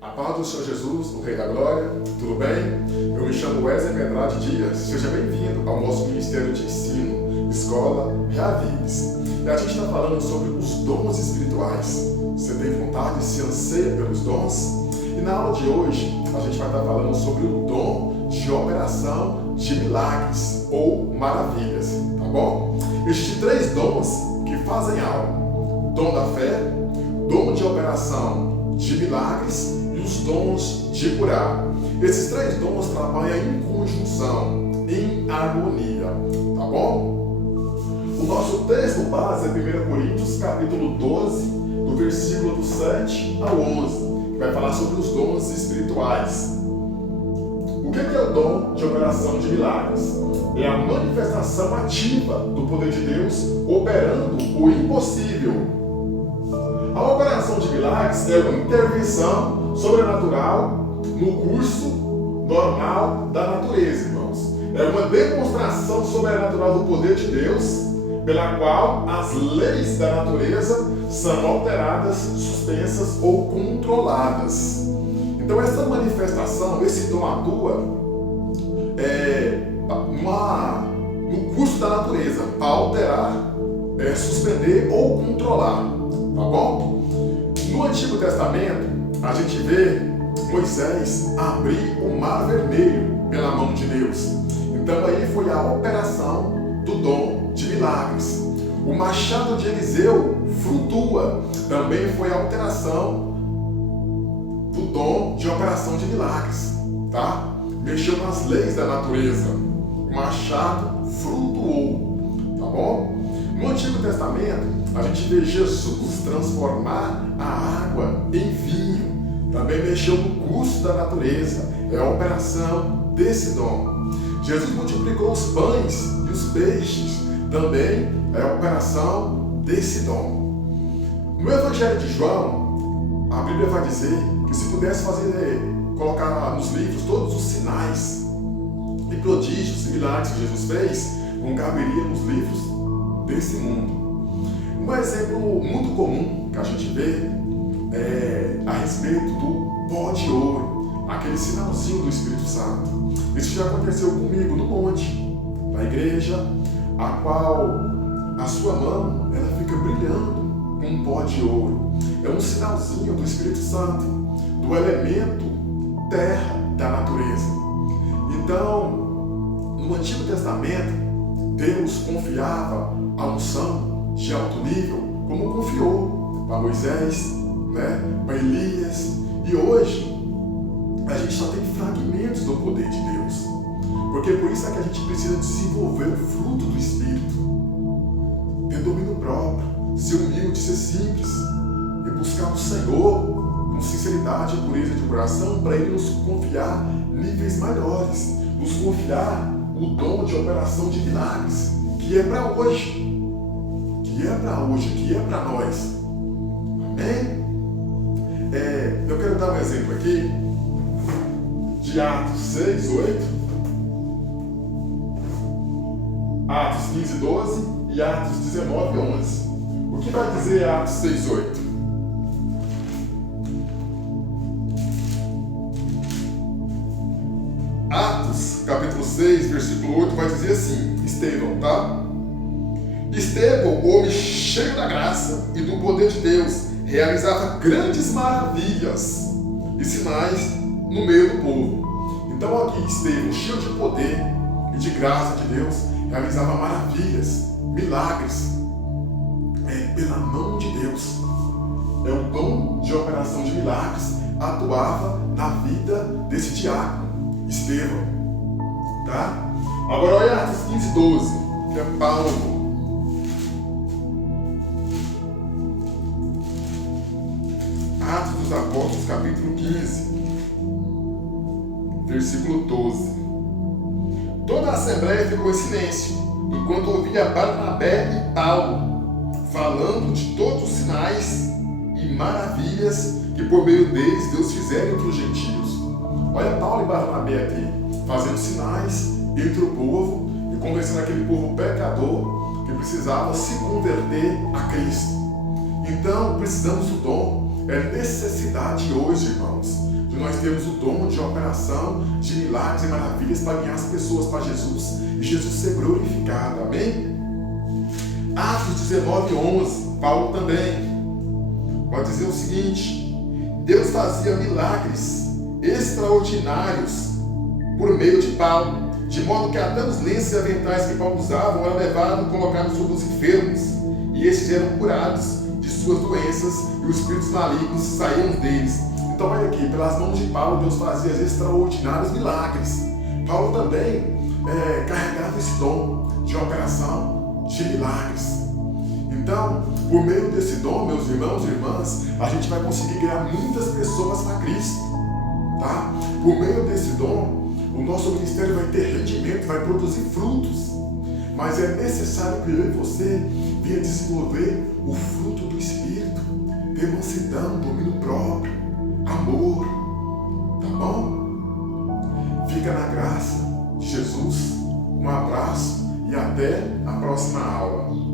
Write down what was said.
A paz do Senhor Jesus, o Rei da Glória, tudo bem? Eu me chamo Wesley Medrade Dias, seja bem-vindo ao nosso Ministério de Ensino, Escola Reavives. E a gente está falando sobre os dons espirituais. Você tem vontade, se anseia pelos dons? E na aula de hoje, a gente vai estar falando sobre o dom de operação de milagres ou maravilhas, tá bom? Existem 3 dons que fazem algo: dom da fé, dom de operação de milagres e os dons de curar. Esses 3 dons trabalham em conjunção, em harmonia, tá bom? O nosso texto base é 1 Coríntios, capítulo 12, do versículo do 7 ao 11, que vai falar sobre os dons espirituais. O que é o dom de operação de milagres? É a manifestação ativa do poder de Deus operando o impossível. A operação de milagres é uma intervenção sobrenatural no curso normal da natureza, irmãos. É uma demonstração sobrenatural do poder de Deus, pela qual as leis da natureza são alteradas, suspensas ou controladas. Então essa manifestação, esse dom atua no curso da natureza, para alterar, suspender ou controlar, tá bom? No Antigo Testamento, a gente vê Moisés abrir o Mar Vermelho pela mão de Deus. Então aí foi a operação do dom de milagres. O machado de Eliseu flutua, também foi a alteração do dom de operação de milagres, tá? Mexeu nas leis da natureza. O machado flutuou, tá bom? No Antigo Testamento, a gente vê Jesus transformar a água em vinho. Também mexeu no curso da natureza. É a operação desse dom. Jesus multiplicou os pães e os peixes. Também é a operação desse dom. No Evangelho de João, a Bíblia vai dizer que se pudesse colocar nos livros todos os sinais e prodígios e milagres que Jesus fez, não caberia nos livros desse mundo. Um exemplo muito comum que a gente vê é a respeito do pó de ouro, aquele sinalzinho do Espírito Santo. Isso já aconteceu comigo no monte, na igreja, a qual a sua mão ela fica brilhando com um pó de ouro. É um sinalzinho do Espírito Santo, do elemento terra da natureza. Então, no Antigo Testamento, Deus confiava a unção de alto nível, como confiou para Moisés, para Elias. E hoje, a gente só tem fragmentos do poder de Deus. Porque por isso é que a gente precisa desenvolver o fruto do Espírito. Ter domínio próprio, ser humilde, ser simples. E buscar o Senhor com sinceridade e pureza de coração, para Ele nos confiar níveis maiores. Nos confiar o dom de operação de milagres, que é para hoje. Que é para hoje, que é para nós. Amém? Eu quero dar um exemplo aqui de Atos 6, 8, Atos 15, 12 e Atos 19, 11. O que vai dizer Atos 6, 8? Atos, capítulo 6, versículo 8, vai dizer assim: Estevão, tá? Estevão, homem cheio da graça e do poder de Deus, realizava grandes maravilhas e sinais no meio do povo. Então aqui, Estevão, cheio de poder e de graça de Deus, realizava maravilhas, milagres, pela mão de Deus. É o dom de operação de milagres, atuava na vida desse diácono, Estevão, tá? Agora olha Atos 15, 12, que é Paulo. Atos dos Apóstolos, capítulo 15, versículo 12. Toda a assembleia ficou em silêncio, enquanto ouvia Barnabé e Paulo, falando de todos os sinais e maravilhas que por meio deles Deus fizera entre os gentios. Olha Paulo e Barnabé aqui, fazendo sinais entre o povo e convencendo aquele povo pecador que precisava se converter a Cristo. Então, precisamos do dom É necessidade hoje, irmãos, de nós termos o dom de operação, de milagres e maravilhas para ganhar as pessoas para Jesus e Jesus ser glorificado. Amém? Atos 19:11, Paulo também pode dizer o seguinte: Deus fazia milagres extraordinários por meio de Paulo, de modo que até os lenços e aventais que Paulo usava eram levados e colocados sobre os enfermos, e estes eram curados de suas doenças, e os espíritos malignos saíam deles. Então olha aqui, pelas mãos de Paulo, Deus fazia extraordinários milagres. Paulo também carregava esse dom de operação de milagres. Então, por meio desse dom, meus irmãos e irmãs, a gente vai conseguir ganhar muitas pessoas para Cristo, tá? Por meio desse dom, o nosso ministério vai ter rendimento, vai produzir frutos. Mas é necessário que eu e você venha desenvolver o fruto do Espírito, ter mansidão, domínio próprio, amor, tá bom? Fica na graça de Jesus. Um abraço e até a próxima aula.